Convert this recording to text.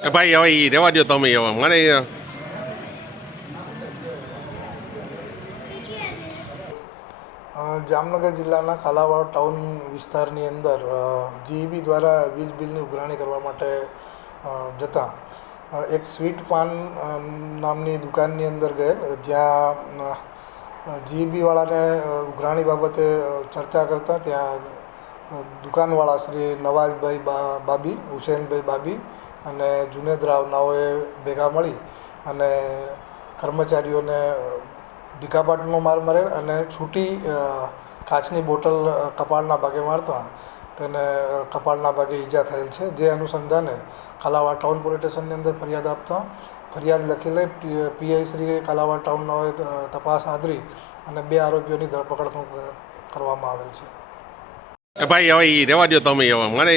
ભાઈ હવે ઈ રહેવા દો તમે હવે મને જામનગર જિલ્લાના કાલાવાડ ટાઉન વિસ્તારની અંદર જીઈબી દ્વારા વીજ બિલની ઉઘરાણી કરવા માટે જતાં એક સ્વીટ પાન નામની દુકાનની અંદર ગયેલ, જ્યાં જીઈબીવાળાને ઉઘરાણી બાબતે ચર્ચા કરતાં ત્યાં દુકાનવાળા શ્રી નવાઝભાઈ બાબી, હુસેનભાઈ બાબી અને જુનેદ રાવ નાઓએ ભેગા મળી અને કર્મચારીઓને ડીકાપાટનો માર મારેલ અને છૂટી કાચની બોટલ કપાળના ભાગે મારતા તેને કપાળના ભાગે ઈજા થયેલ છે. જે અનુસંધાને કાલાવાડ ટાઉન પોલીસ સ્ટેશનની અંદર ફરિયાદ આપતા ફરિયાદ લખી લઈ પીઆઈ શ્રી કાલાવાડ ટાઉનનાઓએ તપાસ આદરી અને 2 આરોપીઓની ધરપકડ કરવામાં આવેલ છે. ભાઈ હવે ઈ રહેવા દો તમે હવે મને